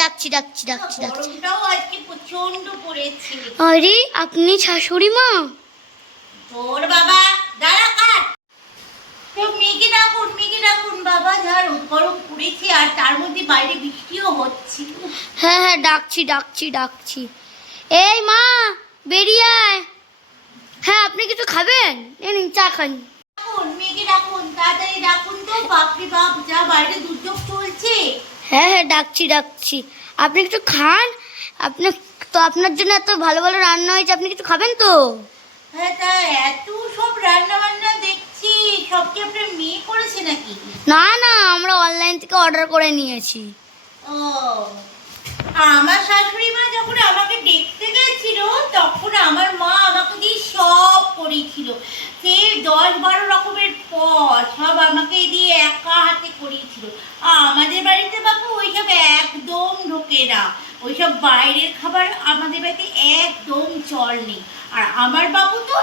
ডাকছি ডাকছি ডাকছি ডাকছি ডাকছি আজকে প্রচণ্ড পড়েছে। আরে আপনি শাশুড়ি মা? তোর বাবা দাঁড়া কাট। মেঘে ডাকুন মেঘে ডাকুন বাবা যা রোদ গরম পড়েছে আর তার মধ্যে বাইরে বৃষ্টিও হচ্ছে। হ্যাঁ হ্যাঁ ডাকছি ডাকছি ডাকছি। এই মা বেরিয়ে আয়। হ্যাঁ আপনি কিছু খাবেন? নিন চা খান। ডাকুন মেঘে ডাকুন তাড়াতাড়ি ডাকুন তো বাপরে বাপ যা বাইরে দুর্যোগ চলছে। হ্যাঁ হ্যাঁ ডাকছি ডাকছি। আপনি কিছু খান। আপনি তো আপনার জন্য এত ভালো ভালো রান্না হয়েছে আপনি কিছু খাবেন তো? হ্যাঁ তা এত সব রান্না বান্না দেখছি সব কি আপনার মেয়ে করেছে নাকি? না না আমরা অনলাইন থেকে অর্ডার করে নিয়েছি। ও আমার শাশুড়ি মা যখন আমাকে দেখতে গেছিল তখন আমার মা আমাকে দিয়ে সব করিয়েছিল সে দশ বারো রকমের পদ সব আমাকে দিয়ে একা হাতে করিয়েছিল আমাদের বাড়িতে বাবু ওইসব একদম ঢোকে না ওইসব বাইরের খাবার আমাদের বাড়িতে একদম চল নেই। আর আমার বাবু তো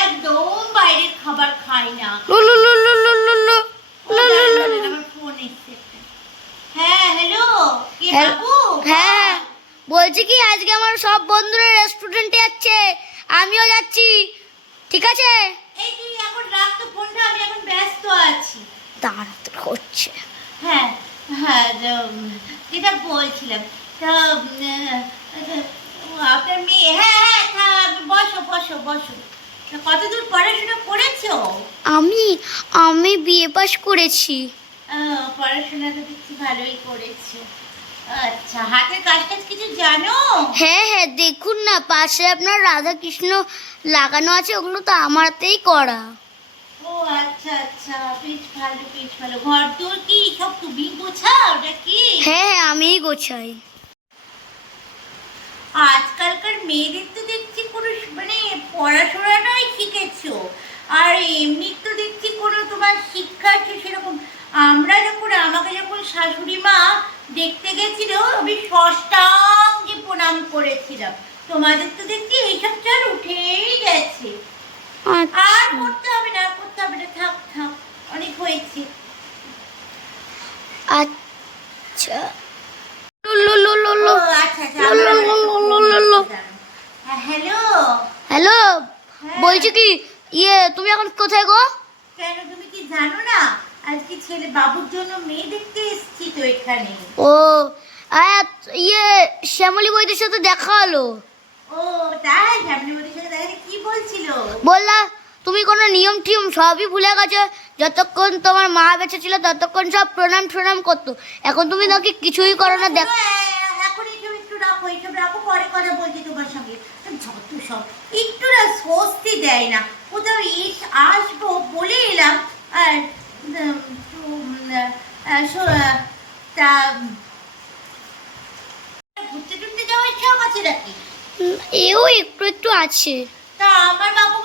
একদম বাইরের খাবার খায় না। হ্যাঁ হ্যালো কে হ্যাঁ, বাবু? হ্যাঁ। বলছি কি আজকে আমার সব বন্ধুরা রেস্টুরেন্টে যাচ্ছে। আমিও যাচ্ছি। ঠিক আছে? এই তুই এখন রাখ তো ফোনটা আমি এখন ব্যস্ত আছি। তাড়াতাড়ি হচ্ছে। হ্যাঁ। হ্যাঁ যেটা বলছিলাম তা আপনার মেয়ে হ্যাঁ হ্যাঁ হ্যাঁ বসো বসো বসো। কতদূর পড়াশোনা করেছ? আমি আমি বিয়ে পাস করেছি। পড়াশোনা তো দেখছি ভালোই করেছ। আচ্ছা হাতের কাজ টাজ কিছু জানো? হ্যাঁ হ্যাঁ দেখুন না পাশে আপনার রাধা কৃষ্ণ লাগানো আছে ওগুলো তো আমারতেই করা। আচ্ছা আচ্ছা বেশ ভালো বেশ ভালো। ঘর তোর কি? সব তুমি গোছাও নাকি? হ্যাঁ আমিই গোছাই। আজকালকার মেয়েদের তো দেখছি কোনো মানে পড়াশোনাটাই শিখেছো। আর এমনি তো দেখছি কোনো তোমার শিক্ষা আছে সেরকম। আমরা যখন আমাকে যখন শাশুড়ি মা দেখতে গেছিল আমি ষষ্ঠাঙ্গে প্রণাম করেছিলাম। তোমাদের তো দেখছি এইসব চাল উঠেই গেছে। আচ্ছা। আর করতে হয়েছে। আচ্ছা। লু লু লু লু ও লু আচ্ছা আচ্ছা লো, লো, লো, লো, লো, লো, লো। হ্যাঁ হ্যালো? হ্যালো? হ্যাঁ। বলছি কি ইয়ে তুমি এখন কোথায় গো? কেন তুমি কি জানো না? আজকে ছেলে বাবুর জন্য মেয়ে দেখতে এসেছি তো এখানে। ও ইয়ে শ্যামলী বৈদ্যের সাথে দেখা হলো। ও তাই? ফ্যামিলি মোদের সাথে দেখা কি বলছিল? বললা তুমি কোনো নিয়ম টিয়ম সবই ভুলে গেছো? যতক্ষণ তোমার মা বেঁচে ছিল ততক্ষণ সব প্রণাম প্রণাম করতো। এখন তুমি নাকি কিছুই করো না দেখ এখন এইসব একটু রাখো এইসব রাখো পরে কথা বলছি তোমার সঙ্গে। যত সব একটু না স্বস্তি দেয় না। কোথাও আসব বলে এলাম আর তা ঘুরতে টুরতে যাওয়ার আছে নাকি? এও একটু একটু আছে। তা আমার বাবু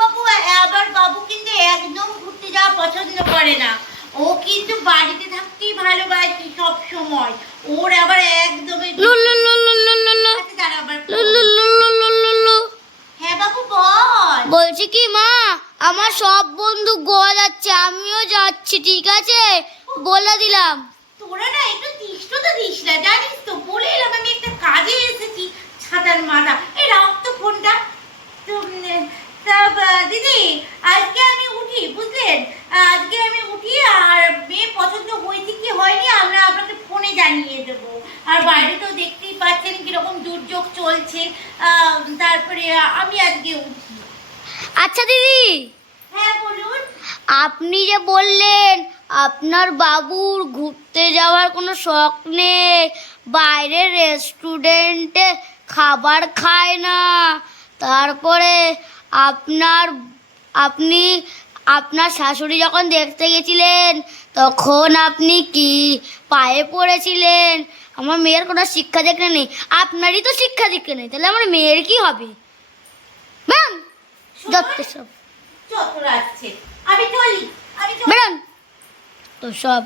আমার বাবু কিন্তু একদম ঘুরতে যাওয়া পছন্দ করে না ও কিন্তু বাড়িতে থাকতেই ভালোবাসে সব সময় ওর আবার একদমই আচ্ছা, আবার হ্যাঁ বাবু বল বলছি কি মা আমার সব বন্ধু গোয়া যাচ্ছে আমিও যাচ্ছি ঠিক আছে বলে দিলাম তোরা না একটু তিষ্ঠতা দিস না জানিস তো বলে এলাম আমি একটা কাজে এসেছি ছাতার মাথা এই রাখ তো ফোনটা তো উম, তা বা, দিদি আজকে আমি উঠি বুঝলেন আজকে আমি উঠি আর মেয়ে পছন্দ হয়েছে কি হয়নি আমরা আপনাকে ফোনে জানিয়ে দেবো আর বাইরে তো দেখতেই পাচ্ছেন কীরকম দুর্যোগ চলছে। তারপরে আমি আজকে উঠি আচ্ছা দিদি। হ্যাঁ বলুন। আপনি যে বললেন আপনার বাবুর ঘুরতে যাওয়ার কোনো শখ নেই। বাইরের রেস্টুরেন্টে খাবার খায় না। তারপরে আপনার আপনি আপনার শাশুড়ি যখন দেখতে গেছিলেন তখন আপনি কি পায়ে পড়েছিলেন? আমার মেয়ের কোনো শিক্ষা দীক্ষা নেই। আপনারই তো শিক্ষা দীক্ষা নেই তাহলে আমার মেয়ের কি হবে? ম্যাম যত সব। আমি চলি আমি তো সব